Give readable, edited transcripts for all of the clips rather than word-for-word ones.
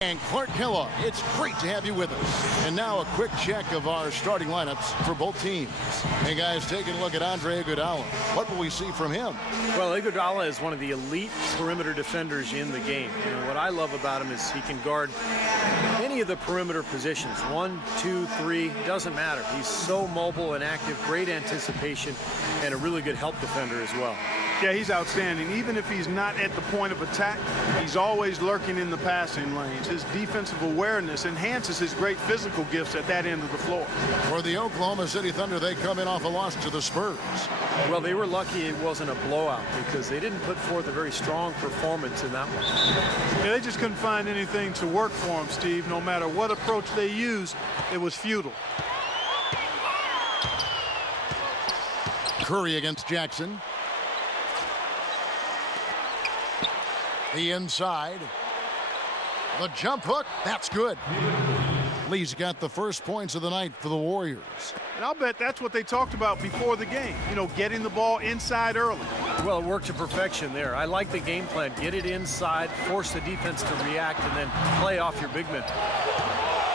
And Clark Kellogg, it's great to have you with us. And now a quick check of our starting lineups for both teams. Hey guys, taking a look at Andre Iguodala. What will we see from him? Well, Iguodala is one of the elite perimeter defenders in the game. You know, what I love about him is he can guard any of the perimeter positions. 1, 2, 3, doesn't matter. He's so mobile and active, great anticipation, and a really good help defender as well. Yeah, he's outstanding. Even if he's not at the point of attack, he's always lurking in the passing lanes. His defensive awareness enhances his great physical gifts at that end of the floor. For the Oklahoma City Thunder, they come in off a loss to the Spurs. Well, they were lucky it wasn't a blowout because they didn't put forth a very strong performance in that one. Yeah, they just couldn't find anything to work for him, Steve. No matter what approach they used, it was futile. Curry against Jackson. The inside. The jump hook. That's good. Lee's got the first points of the night for the Warriors. And I'll bet that's what they talked about before the game. You know, getting the ball inside early. Well, it worked to perfection there. I like the game plan. Get it inside, force the defense to react, and then play off your big men.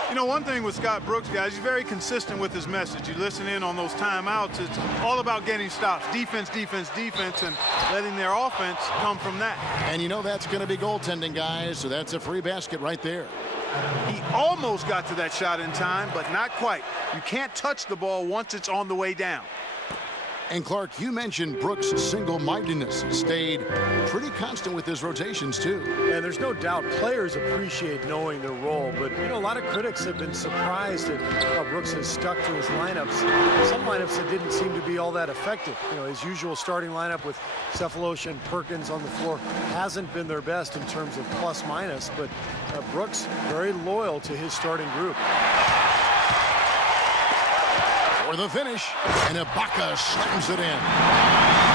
You know, one thing with Scott Brooks, guys, he's very consistent with his message. You listen in on those timeouts, it's all about getting stops. Defense, defense, defense, and letting their offense come from that. And you know that's going to be goaltending, guys, so that's a free basket right there. He almost got to that shot in time, but not quite. You can't touch the ball once it's on the way down. And Clark, you mentioned Brooks' single-mindedness stayed pretty constant with his rotations too. And there's no doubt players appreciate knowing their role, but you know, a lot of critics have been surprised at how Brooks has stuck to his lineups. Some lineups that didn't seem to be all that effective. You know, his usual starting lineup with Cephalosha and Perkins on the floor hasn't been their best in terms of plus minus, but Brooks very loyal to his starting group. For the finish, and Ibaka slams it in.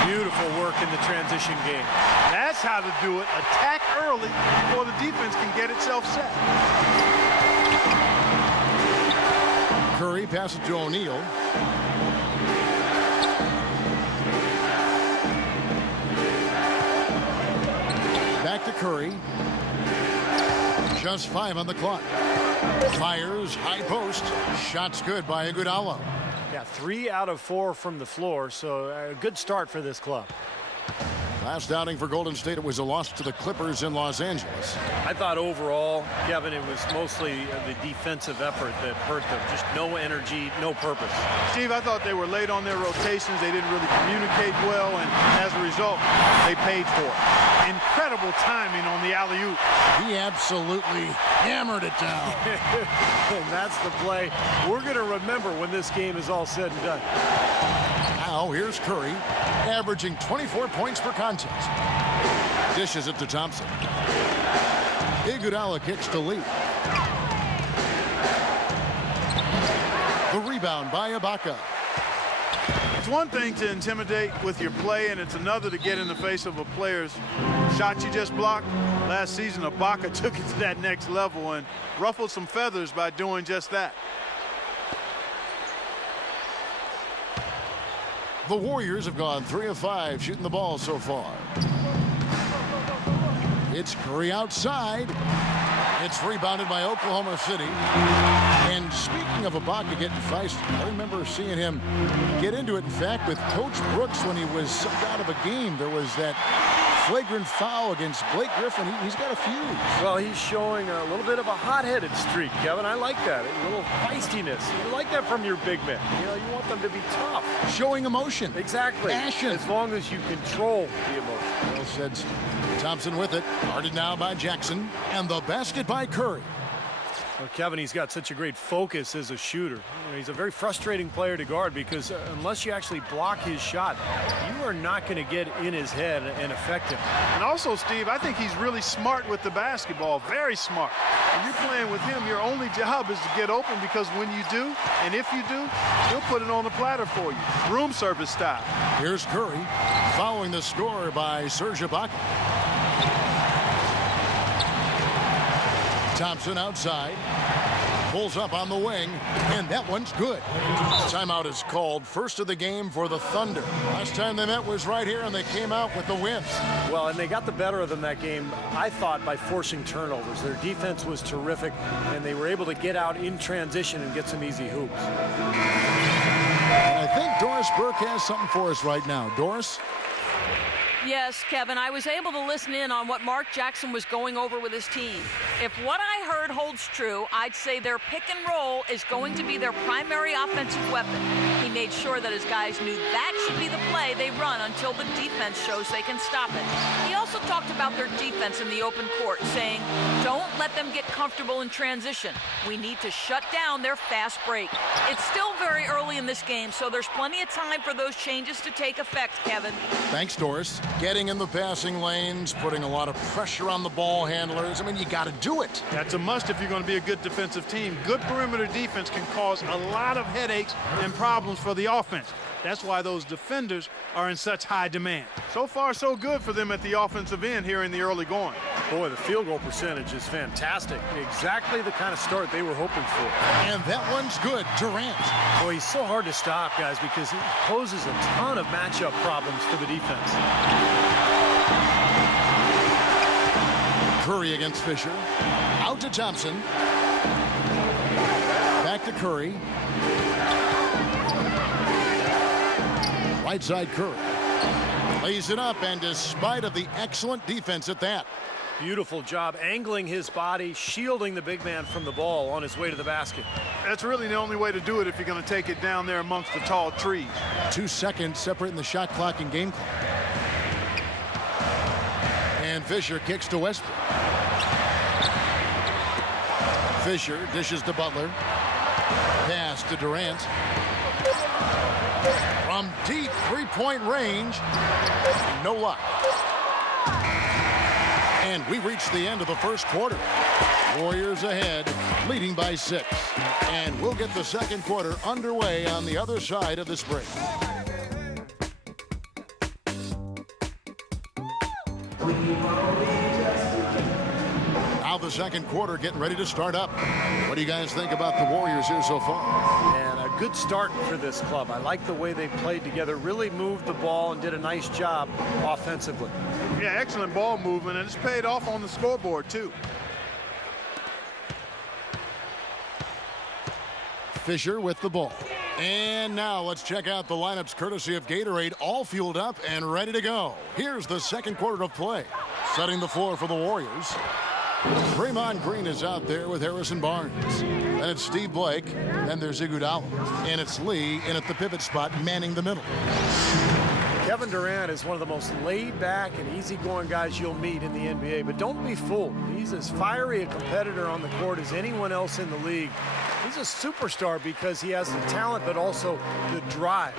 Beautiful work in the transition game. That's how to do it. Attack early before the defense can get itself set. Curry passes to O'Neal. Back to Curry. Just 5 on the clock. Fires, high post. Shots good by Iguodala. Yeah, 3 out of 4 from the floor, so a good start for this club. Last outing for Golden State, it was a loss to the Clippers in Los Angeles. I thought overall, Kevin, it was mostly the defensive effort that hurt them. Just no energy, no purpose. Steve, I thought they were late on their rotations. They didn't really communicate well, and as a result, they paid for it. Incredible timing on the alley-oop. He absolutely hammered it down. And that's the play we're going to remember when this game is all said and done. Now here's Curry, averaging 24 points per contest. Dishes it to Thompson. Iguodala kicks to Lee. The rebound by Ibaka. It's one thing to intimidate with your play, and it's another to get in the face of a player's shot you just blocked. Last season, Ibaka took it to that next level and ruffled some feathers by doing just that. The Warriors have gone 3 of 5 shooting the ball so far. It's Curry outside. It's rebounded by Oklahoma City. And speaking of Ibaka getting feisty, I remember seeing him get into it. In fact, with Coach Brooks when he was subbed out of a game, there was that flagrant foul against Blake Griffin. He's got a fuse. Well, he's showing a little bit of a hot-headed streak, Kevin. I like that. A little feistiness. You like that from your big men. You know, you want them to be tough. Showing emotion. Exactly. Passion. As long as you control the emotion. Well said. Thompson with it. Guarded now by Jackson. And the basket by Curry. Well, Kevin, he's got such a great focus as a shooter. You know, he's a very frustrating player to guard because unless you actually block his shot, you are not going to get in his head and affect him. And also, Steve, I think he's really smart with the basketball, very smart. When you're playing with him, your only job is to get open because when you do, and if you do, he'll put it on the platter for you, room service style. Here's Curry following the score by Serge Ibaka. Thompson outside. Pulls up on the wing, and that one's good. Timeout is called. First of the game for the Thunder. Last time they met was right here, and they came out with the win. Well, and they got the better of them that game, I thought, by forcing turnovers. Their defense was terrific, and they were able to get out in transition and get some easy hoops. And I think Doris Burke has something for us right now. Doris? Yes, Kevin, I was able to listen in on what Mark Jackson was going over with his team. If what I heard holds true, I'd say their pick and roll is going to be their primary offensive weapon. He made sure that his guys knew that should be the play they run until the defense shows they can stop it. He also talked about their defense in the open court, saying, don't let them get comfortable in transition. We need to shut down their fast break. It's still very early in this game, so there's plenty of time for those changes to take effect, Kevin. Thanks, Doris. Getting in the passing lanes, putting a lot of pressure on the ball handlers. I mean, you got to do it. That's a must if you're going to be a good defensive team. Good perimeter defense can cause a lot of headaches and problems for the offense. That's why those defenders are in such high demand. So far, so good for them at the offensive end here in the early going. Boy, the field goal percentage is fantastic. Exactly the kind of start they were hoping for. And that one's good. Durant. Boy, he's so hard to stop, guys, because he poses a ton of matchup problems for the defense. Curry against Fisher. Out to Thompson. Back to Curry. Right side Curry. Lays it up, and despite of the excellent defense at that. Beautiful job angling his body, shielding the big man from the ball on his way to the basket. That's really the only way to do it if you're going to take it down there amongst the tall trees. 2 seconds separating the shot clock and game clock. And Fisher kicks to Westbrook. Fisher dishes to Butler. Pass to Durant. From deep three-point range, no luck. And we reach the end of the first quarter. Warriors ahead, leading by 6. And we'll get the second quarter underway on the other side of this break. Now the second quarter getting ready to start up. What do you guys think about the Warriors here so far? And a good start for this club. I like the way they played together, really moved the ball and did a nice job offensively. Yeah, excellent ball movement, and it's paid off on the scoreboard, too. Fisher with the ball. And now let's check out the lineups courtesy of Gatorade, all fueled up and ready to go. Here's the second quarter of play. Setting the floor for the Warriors. Draymond Green is out there with Harrison Barnes. Then it's Steve Blake. Then there's Iguodala. And it's Lee in at the pivot spot, manning the middle. Kevin Durant is one of the most laid-back and easygoing guys you'll meet in the NBA, but don't be fooled. He's as fiery a competitor on the court as anyone else in the league. He's a superstar because he has the talent, but also the drive.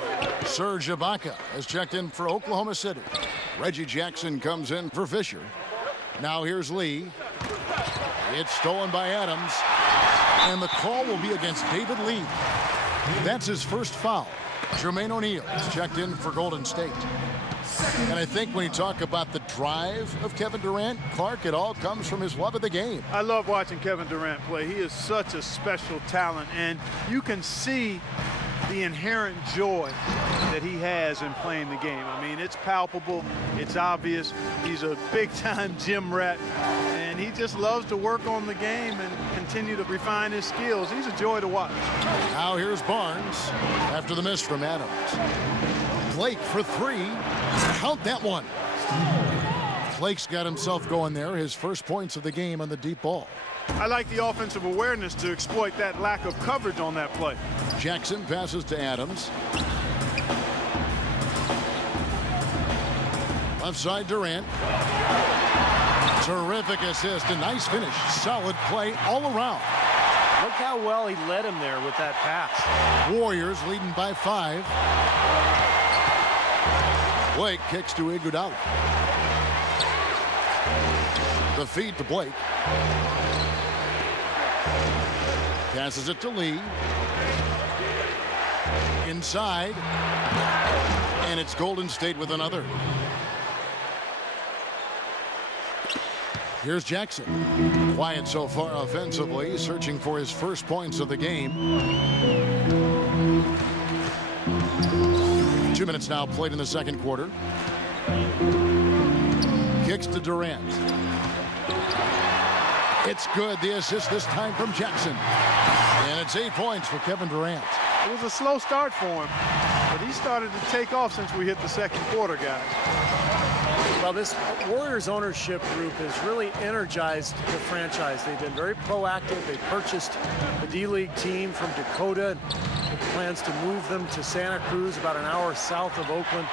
Serge Ibaka has checked in for Oklahoma City. Reggie Jackson comes in for Fisher. Now here's Lee. It's stolen by Adams. And the call will be against David Lee. That's his first foul. Jermaine O'Neal has checked in for Golden State. And I think when you talk about the drive of Kevin Durant, Clark, it all comes from his love of the game. I love watching Kevin Durant play. He is such a special talent, and you can see the inherent joy that he has in playing the game. I mean, it's palpable, it's obvious. He's a big-time gym rat, and he just loves to work on the game and continue to refine his skills. He's a joy to watch. Now here's Barnes after the miss from Adams. Blake for 3. Count that one. Blake's got himself going there. His first points of the game on the deep ball. I like the offensive awareness to exploit that lack of coverage on that play. Jackson passes to Adams. Left side Durant. Terrific assist, a nice finish. Solid play all around. Look how well he led him there with that pass. Warriors leading by 5. Blake kicks to Iguodala. The feed to Blake. Passes it to Lee. Inside. And it's Golden State with another. Here's Jackson. Quiet so far offensively, searching for his first points of the game. 2 minutes now played in the second quarter. Kicks to Durant. It's good. The assist this time from Jackson. And it's 8 points for Kevin Durant. It was a slow start for him, but he started to take off since we hit the second quarter, guys. Well, this Warriors ownership group has really energized the franchise. They've been very proactive. They purchased the D-League team from Dakota. With plans to move them to Santa Cruz, about an hour south of Oakland.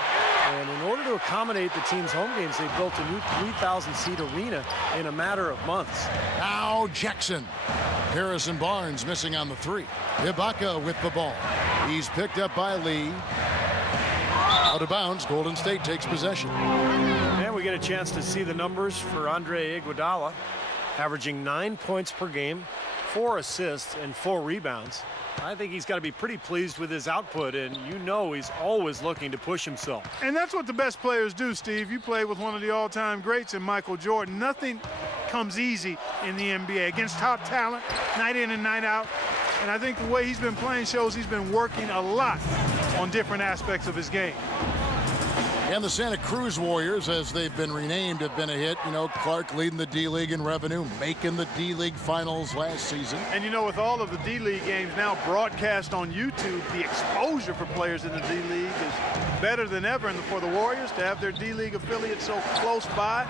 And in order to accommodate the team's home games, they built a new 3,000-seat arena in a matter of months. Now Jackson. Harrison Barnes missing on the three. Ibaka with the ball. He's picked up by Lee. Out of bounds, Golden State takes possession. And we get a chance to see the numbers for Andre Iguodala, averaging 9 points per game, 4 assists, and 4 rebounds. I think he's got to be pretty pleased with his output, and you know he's always looking to push himself. And that's what the best players do, Steve. You play with one of the all-time greats in Michael Jordan. Nothing comes easy in the NBA against top talent, night in and night out. And I think the way he's been playing shows he's been working a lot on different aspects of his game. And the Santa Cruz Warriors, as they've been renamed, have been a hit. You know, Clark leading the D-League in revenue, making the D-League finals last season. And you know, with all of the D-League games now broadcast on YouTube, the exposure for players in the D-League is better than ever. And for the Warriors to have their D-League affiliate so close by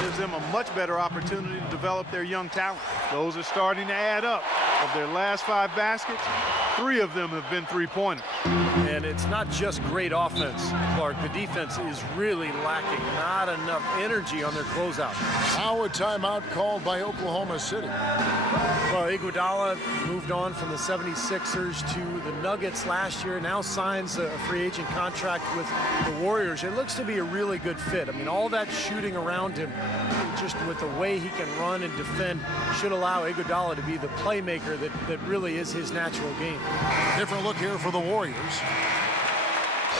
gives them a much better opportunity to develop their young talent. Those are starting to add up. Of their last 5 baskets, 3 of them have been three-pointers. And it's not just great offense, Clark. The defense is really lacking. Not enough energy on their closeout. Now a timeout called by Oklahoma City. Well, Iguodala moved on from the 76ers to the Nuggets last year. Now signs a free agent contract with the Warriors. It looks to be a really good fit. I mean, all that shooting around him, just with the way he can run and defend, should allow Iguodala to be the playmaker that really is his natural game. Different look here for the Warriors.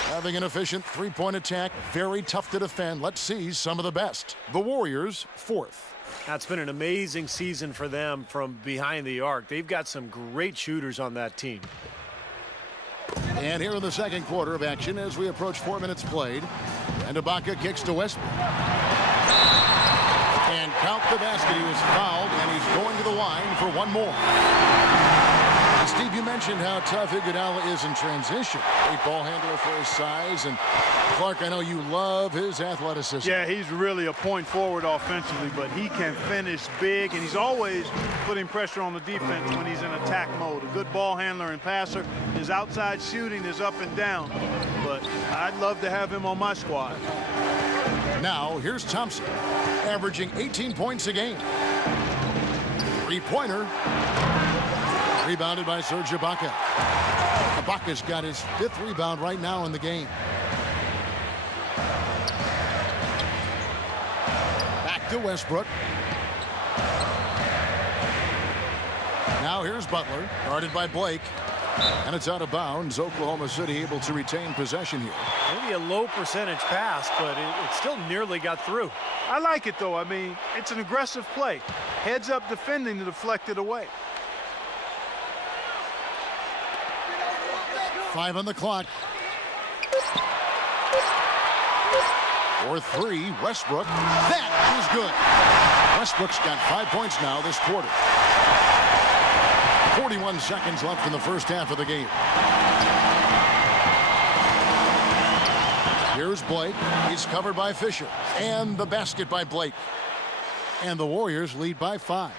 Having an efficient three-point attack, very tough to defend. Let's see some of the best. The Warriors, 4th. That's been an amazing season for them from behind the arc. They've got some great shooters on that team. And here in the second quarter of action as we approach 4 minutes played. And Ibaka kicks to Westbrook. And count the basket. He was fouled, and he's going to the line for one more. Steve, you mentioned how tough Iguodala is in transition. Great ball handler for his size. And Clark, I know you love his athleticism. Yeah, he's really a point forward offensively, but he can finish big, and he's always putting pressure on the defense when he's in attack mode. A good ball handler and passer. His outside shooting is up and down, but I'd love to have him on my squad. Now, here's Thompson, averaging 18 points a game. Three-pointer. Rebounded by Serge Ibaka. Ibaka's got his 5th rebound right now in the game. Back to Westbrook. Now here's Butler, guarded by Blake. And it's out of bounds. Oklahoma City able to retain possession here. Maybe a low percentage pass, but it still nearly got through. I like it, though. I mean, it's an aggressive play. Heads up defending to deflect it away. 5 on the clock. For 3, Westbrook. That is good. Westbrook's got 5 points now this quarter. 41 seconds left in the first half of the game. Here's Blake. He's covered by Fisher. And the basket by Blake. And the Warriors lead by 5.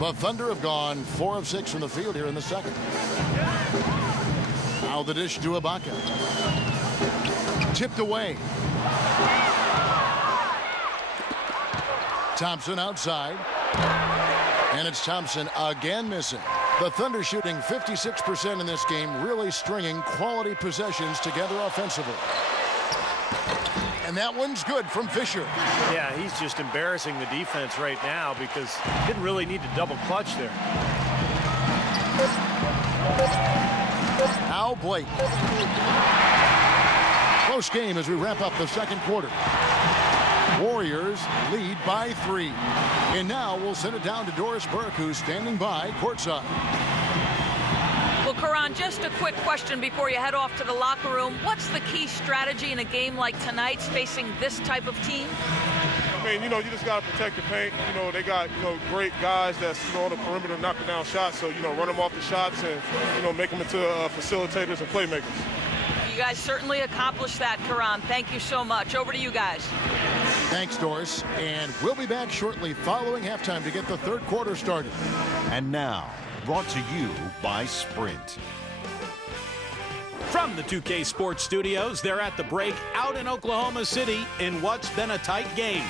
The Thunder have gone 4 of 6 from the field here in the second. Now the dish to Ibaka. Tipped away. Thompson outside. And it's Thompson again missing. The Thunder shooting 56% in this game, really stringing quality possessions together offensively. And that one's good from Fisher. Yeah, he's just embarrassing the defense right now because he didn't really need to double clutch there. Now Blake. Close game as we wrap up the second quarter. Warriors lead by 3. And now we'll send it down to Doris Burke, who's standing by courtside. Well, Karan, just a quick question before you head off to the locker room. What's the key strategy in a game like tonight's facing this type of team? I mean, you just got to protect the paint. They got, great guys that's, on the perimeter knocking down shots. So, run them off the shots and, make them into facilitators and playmakers. You guys certainly accomplished that, Karan. Thank you so much. Over to you guys. Thanks, Doris. And we'll be back shortly following halftime to get the third quarter started. And now, brought to you by Sprint. From the 2K Sports Studios, they're at the break out in Oklahoma City in what's been a tight game.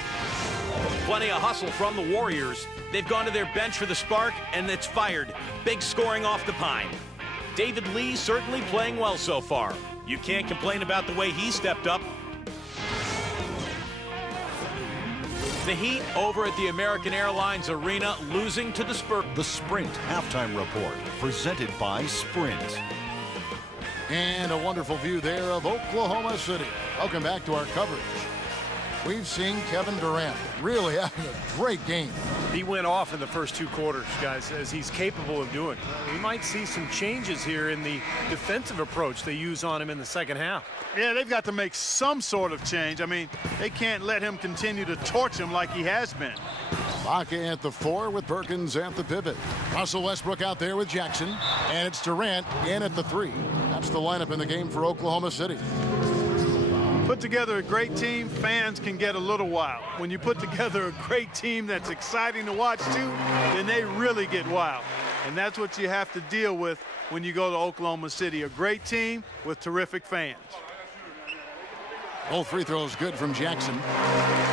Plenty of hustle from the Warriors. They've gone to their bench for the spark, and it's fired. Big scoring off the pine. David Lee certainly playing well so far. You can't complain about the way he stepped up. The Heat over at the American Airlines Arena losing to the Spurs. The Sprint Halftime Report, presented by Sprint. And a wonderful view there of Oklahoma City. Welcome back to our coverage. We've seen Kevin Durant really having a great game. He went off in the first 2 quarters, guys, as he's capable of doing. We might see some changes here in the defensive approach they use on him in the second half. Yeah, they've got to make some sort of change. I mean, they can't let him continue to torch him like he has been. Baca at the 4 with Perkins at the pivot. Russell Westbrook out there with Jackson. And it's Durant in at the 3. That's the lineup in the game for Oklahoma City. Put together a great team, fans can get a little wild. When you put together a great team that's exciting to watch too, then they really get wild. And that's what you have to deal with when you go to Oklahoma City. A great team with terrific fans. Both free throws good from Jackson.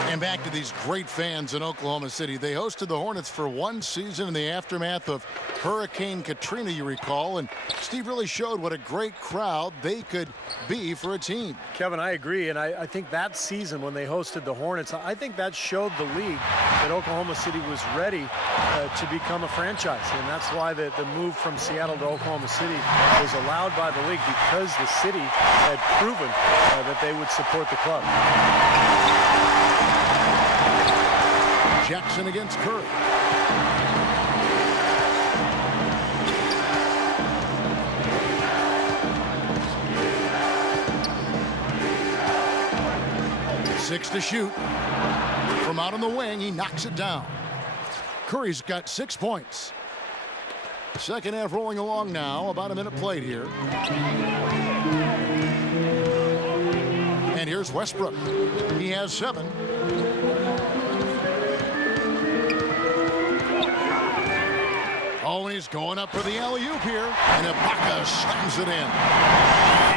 And back to these great fans in Oklahoma City. They hosted the Hornets for 1 season in the aftermath of Hurricane Katrina, you recall. And Steve really showed what a great crowd they could be for a team. Kevin, I agree. And I think that season when they hosted the Hornets, I think that showed the league that Oklahoma City was ready to become a franchise. And that's why the move from Seattle to Oklahoma City was allowed by the league, because the city had proven that they would support the club. Jackson against Curry. Six to shoot. From out on the wing, he knocks it down. Curry's got 6 points. Second half rolling along now. About a minute played here. And here's Westbrook. He has 7. Oh, and he's going up for the alley-oop here. And Ibaka slams it in.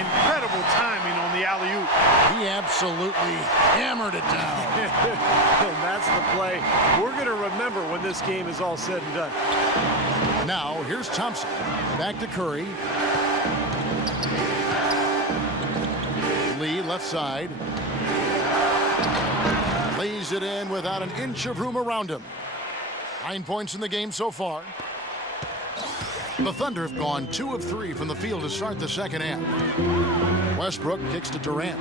Incredible timing on the alley-oop. He absolutely hammered it down. And that's the play we're going to remember when this game is all said and done. Now, here's Thompson. Back to Curry. Lee, left side. Lays it in without an inch of room around him. 9 points in the game so far. The Thunder have gone 2 of 3 from the field to start the second half. Westbrook kicks to Durant.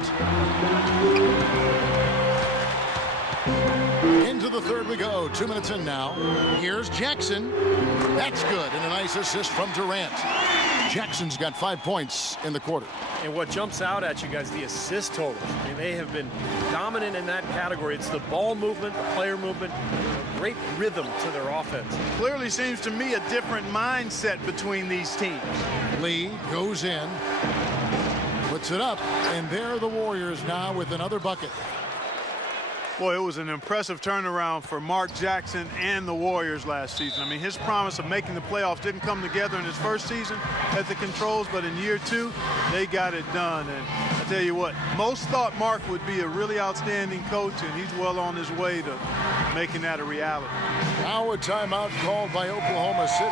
Into the third we go. 2 minutes in now. Here's Jackson. That's good. And a nice assist from Durant. Jackson's got 5 points in the quarter. And what jumps out at you guys, the assist totals. I mean, they have been dominant in that category. It's the ball movement, the player movement, great rhythm to their offense. Clearly seems to me a different mindset between these teams. Lee goes in, puts it up, and there are the Warriors now with another bucket. Boy, it was an impressive turnaround for Mark Jackson and the Warriors last season. I mean, his promise of making the playoffs didn't come together in his first season at the Controls, but in year 2, they got it done. And I tell you what, most thought Mark would be a really outstanding coach, and he's well on his way to making that a reality. Now a timeout called by Oklahoma City.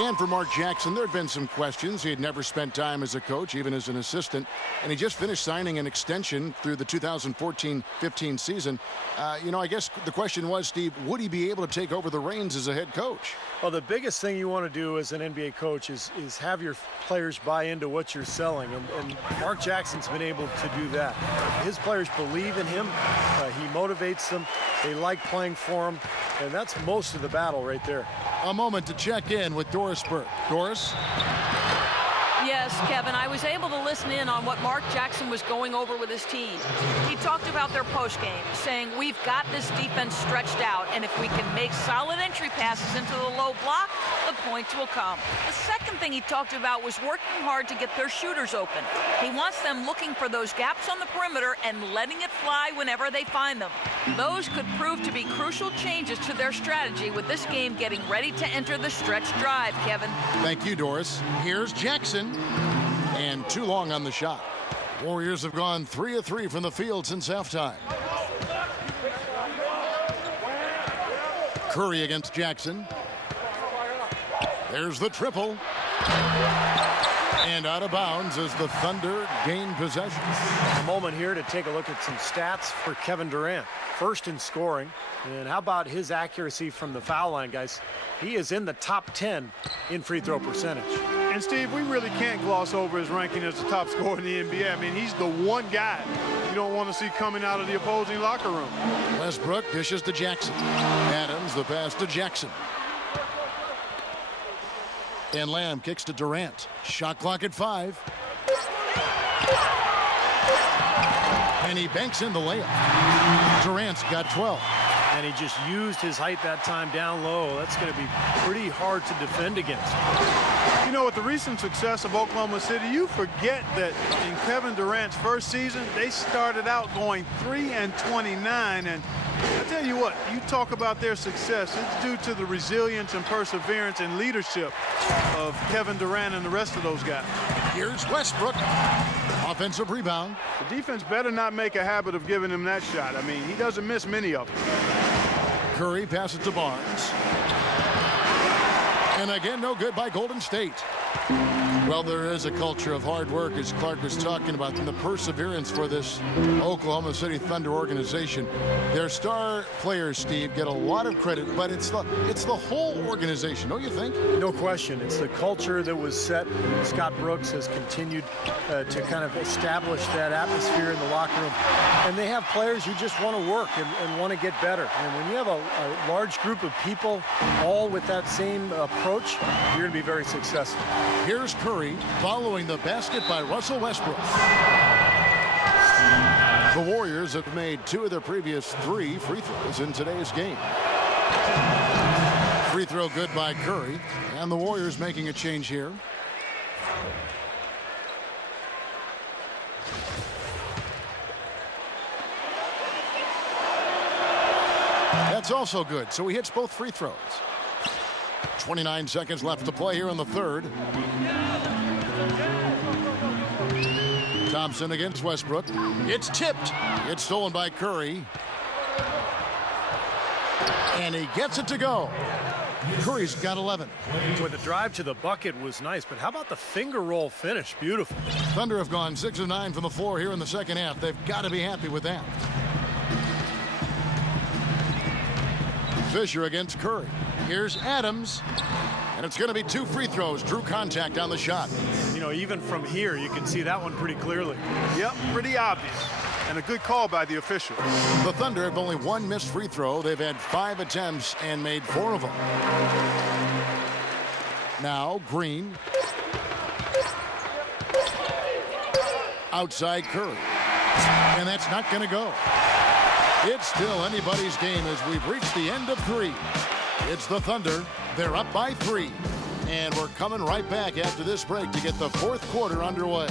And for Mark Jackson, there had been some questions. He had never spent time as a coach, even as an assistant, and he just finished signing an extension through the 2014-15 season. I guess the question was, Steve, would he be able to take over the reins as a head coach? Well, the biggest thing you want to do as an NBA coach is have your players buy into what you're selling, and Mark Jackson's been able to do that. His players believe in him. He motivates them. They like playing for him, and that's most of the battle right there. A moment to check in with Doris Burke. Doris? Yes, Kevin, I was able to listen in on what Mark Jackson was going over with his team. He talked about their postgame, saying we've got this defense stretched out, and if we can make solid entry passes into the low block, the points will come. The second thing he talked about was working hard to get their shooters open. He wants them looking for those gaps on the perimeter and letting it fly whenever they find them. Those could prove to be crucial changes to their strategy with this game getting ready to enter the stretch drive, Kevin. Thank you, Doris. Here's Jackson. And too long on the shot. Warriors have gone 3 of 3 from the field since halftime. Curry against Jackson. There's the triple. And out of bounds as the Thunder gain possession. A moment here to take a look at some stats for Kevin Durant. First in scoring. And how about his accuracy from the foul line, guys? He is in the top 10 in free throw percentage. And, Steve, we really can't gloss over his ranking as the top scorer in the NBA. I mean, he's the one guy you don't want to see coming out of the opposing locker room. Westbrook dishes to Jackson. Adams, the pass to Jackson. And Lamb kicks to Durant. Shot clock at 5. And he banks in the layup. Durant's got 12. And he just used his height that time down low. That's going to be pretty hard to defend against. You know, with the recent success of Oklahoma City, you forget that in Kevin Durant's first season, they started out going 3-29. And I tell you what, you talk about their success, it's due to the resilience and perseverance and leadership of Kevin Durant and the rest of those guys. Here's Westbrook. Offensive rebound. The defense better not make a habit of giving him that shot. I mean, he doesn't miss many of them. Curry passes to Barnes. And again, no good by Golden State. Well, there is a culture of hard work, as Clark was talking about, and the perseverance for this Oklahoma City Thunder organization. Their star players, Steve, get a lot of credit, but it's the whole organization, don't you think? No question. It's the culture that was set. Scott Brooks has continued to kind of establish that atmosphere in the locker room. And they have players who just want to work and want to get better. And when you have a large group of people all with that same approach, you're going to be very successful. Here's Curry following the basket by Russell Westbrook. The Warriors have made 2 of their previous 3 free throws in today's game. Free throw good by Curry, and the Warriors making a change here. That's also good, so he hits both free throws. 29 seconds left to play here in the third. Thompson against Westbrook. It's tipped. It's stolen by Curry. And he gets it to go. Curry's got 11. Boy, the drive to the bucket was nice, but how about the finger roll finish? Beautiful. Thunder have gone 6 of 9 from the floor here in the second half. They've got to be happy with that. Fisher against Curry. Here's Adams. And it's going to be 2 free throws. Drew contact on the shot. You know, even from here, you can see that one pretty clearly. Yep, pretty obvious. And a good call by the official. The Thunder have only 1 missed free throw. They've had 5 attempts and made 4 of them. Now, Green. Outside Curry. And that's not going to go. It's still anybody's game as we've reached the end of 3. It's the Thunder. They're up by 3. And we're coming right back after this break to get the 4th quarter underway.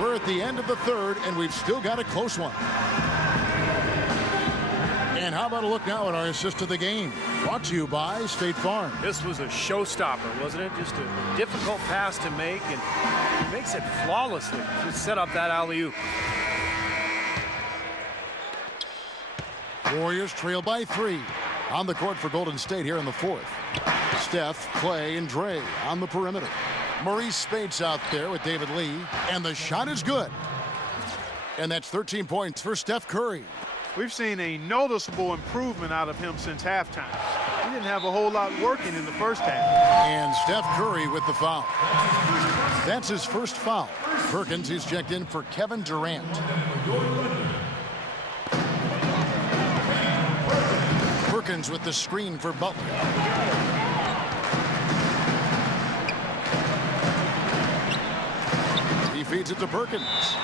We're at the end of the 3rd, and we've still got a close one. And how about a look now at our assist to the game? Brought to you by State Farm. This was a showstopper, wasn't it? Just a difficult pass to make, and he makes it flawlessly to set up that alley-oop. Warriors trail by 3. On the court for Golden State here in the 4th. Steph, Clay, and Dre on the perimeter. Maurice Speights out there with David Lee. And the shot is good. And that's 13 points for Steph Curry. We've seen a noticeable improvement out of him since halftime. He didn't have a whole lot working in the first half. And Steph Curry with the foul. That's his first foul. Perkins, he's checked in for Kevin Durant. Perkins with the screen for Butler. He feeds it to Perkins.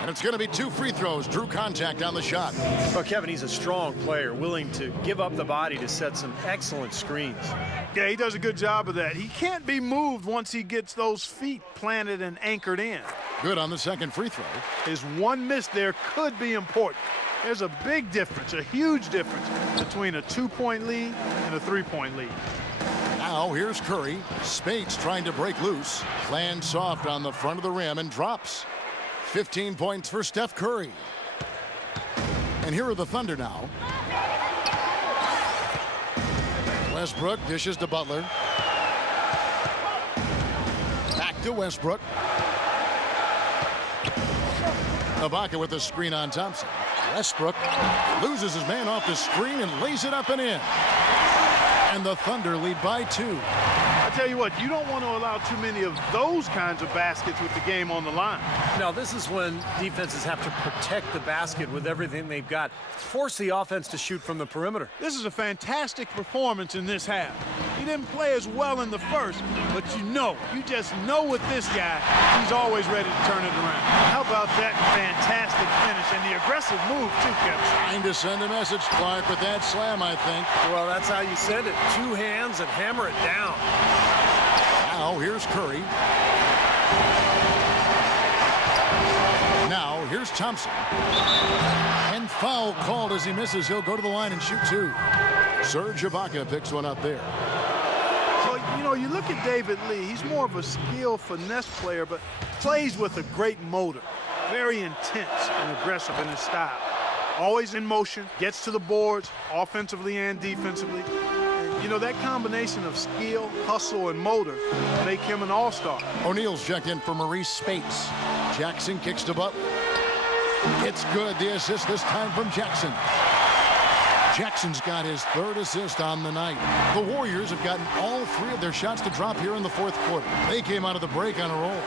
And it's going to be 2 free throws. Drew contact on the shot. Well, Kevin, he's a strong player, willing to give up the body to set some excellent screens. Yeah, he does a good job of that. He can't be moved once he gets those feet planted and anchored in. Good on the second free throw. His one miss there could be important. There's a big difference, a huge difference between a 2-point lead and a 3-point lead. Now here's Curry. Speights trying to break loose. Lands soft on the front of the rim and drops. 15 points for Steph Curry. And here are the Thunder now. Westbrook dishes to Butler. Back to Westbrook. Ibaka with the screen on Thompson. Westbrook loses his man off the screen and lays it up and in. And the Thunder lead by 2. I tell you what, you don't want to allow too many of those kinds of baskets with the game on the line. Now, this is when defenses have to protect the basket with everything they've got. Force the offense to shoot from the perimeter. This is a fantastic performance in this half. He didn't play as well in the first, but you just know with this guy, he's always ready to turn it around. How about that fantastic finish and the aggressive move, too, Kevin? Trying to send a message, Clark, with that slam, I think. Well, that's how you send it. 2 hands and hammer it down. Now here's Curry. Now here's Thompson. And foul called as he misses. He'll go to the line and shoot 2. Serge Ibaka picks one up there. So, you look at David Lee. He's more of a skill finesse player, but plays with a great motor. Very intense and aggressive in his style. Always in motion, gets to the boards, offensively and defensively. That combination of skill, hustle, and motor make him an all-star. O'Neal's checked in for Maurice Speights. Jackson kicks to Butler. It's good. The assist this time from Jackson. Jackson's got his 3rd assist on the night. The Warriors have gotten all 3 of their shots to drop here in the 4th quarter. They came out of the break on a roll.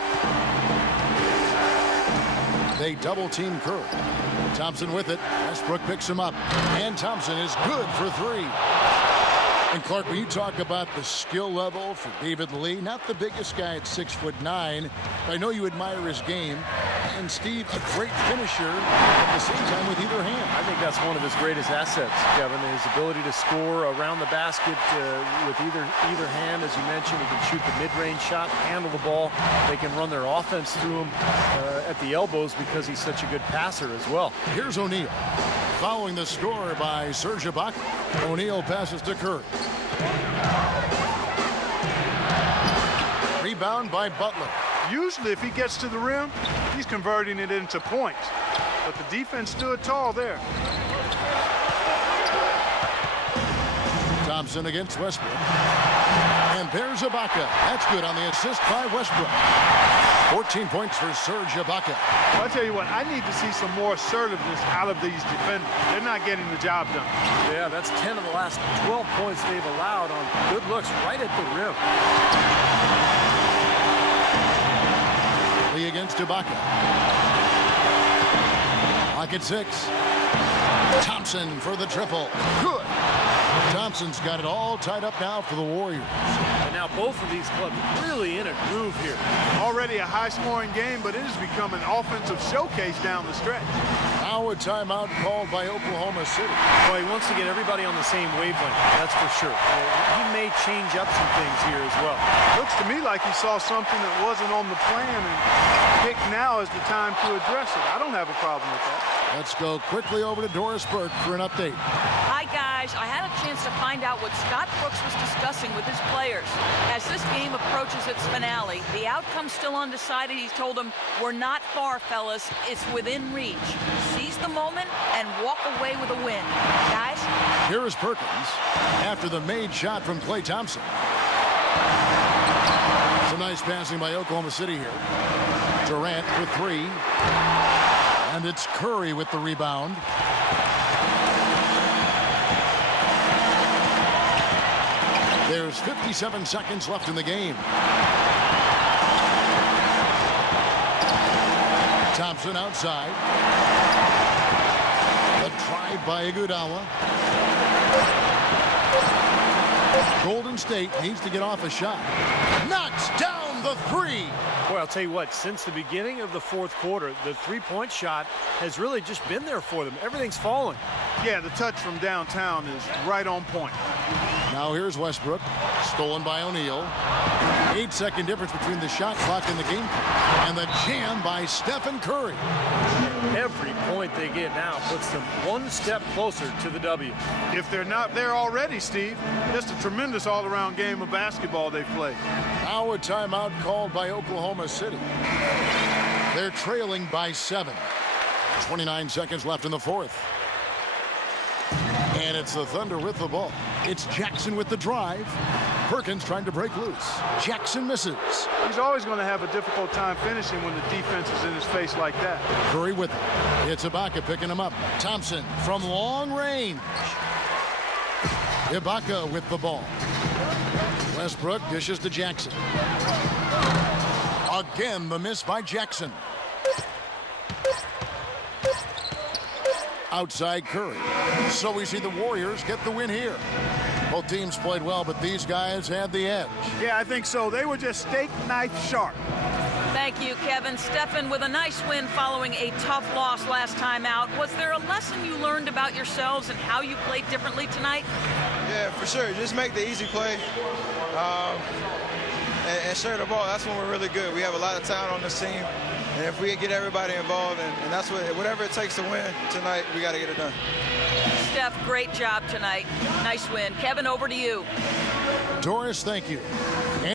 They double-team Curry. Thompson with it. Westbrook picks him up. And Thompson is good for 3. And Clark, when you talk about the skill level for David Lee, not the biggest guy at 6'9", but I know you admire his game. And Steve, a great finisher at the same time with either hand. I think that's one of his greatest assets, Kevin, his ability to score around the basket with either hand. As you mentioned, he can shoot the mid-range shot, handle the ball. They can run their offense through him at the elbows because he's such a good passer as well. Here's O'Neal. Following the score by Serge Ibaka. O'Neal passes to Curry. Rebound by Butler. Usually, if he gets to the rim, he's converting it into points. But the defense stood tall there. Thompson against Westbrook. And there's Ibaka. That's good on the assist by Westbrook. 14 points for Serge Ibaka. I'll tell you what, I need to see some more assertiveness out of these defenders. They're not getting the job done. Yeah, that's 10 of the last 12 points they've allowed on good looks right at the rim. Lee against Ibaka. Lock at 6. Thompson for the triple. Good. Thompson's got it all tied up now for the Warriors. And now both of these clubs really in a groove here. Already a high-scoring game, but it has become an offensive showcase down the stretch. Now a timeout called by Oklahoma City. Well, he wants to get everybody on the same wavelength, that's for sure. He may change up some things here as well. Looks to me like he saw something that wasn't on the plan and picked now is the time to address it. I don't have a problem with that. Let's go quickly over to Doris Burke for an update. Hi, guys. Guys, I had a chance to find out what Scott Brooks was discussing with his players. As this game approaches its finale, the outcome's still undecided. He told them, we're not far, fellas. It's within reach. Seize the moment and walk away with a win. Guys? Here is Perkins after the made shot from Klay Thompson. Some nice passing by Oklahoma City here. Durant for three. And it's Curry with the rebound. There's 57 seconds left in the game. Thompson outside. The drive by Iguodala. Golden State needs to get off a shot. Knocks down the three. Boy, I'll tell you what, since the beginning of the fourth quarter, the three-point shot has really just been there for them. Everything's falling. Yeah, the touch from downtown is right on point. Now here's Westbrook, stolen by O'Neal. 8-second difference between the shot clock and the game clock. And the jam by Stephen Curry. Every point they get now puts them one step closer to the W. If they're not there already, Steve, just a tremendous all-around game of basketball they play. Now a timeout called by Oklahoma City. They're trailing by 7. 29 seconds left in the fourth. And it's the Thunder with the ball. It's Jackson with the drive. Perkins trying to break loose. Jackson misses. He's always going to have a difficult time finishing when the defense is in his face like that. Curry with it. It's Ibaka picking him up. Thompson from long range. Ibaka with the ball. Westbrook dishes to Jackson. Again, the miss by Jackson. Outside Curry. So we see the Warriors get the win here. Both teams played well, but these guys had the edge. Yeah, I think so. They were just steak knife sharp. Thank you, Kevin. Stephen with a nice win following a tough loss last time out. Was there a lesson you learned about yourselves and how you played differently tonight? Yeah, for sure. Just make the easy play and share the ball. That's when we're really good. We have a lot of talent on this team. And if we get everybody involved, and that's whatever it takes to win tonight, we got to get it done. Steph, great job tonight. Nice win. Kevin, over to you. Doris, thank you.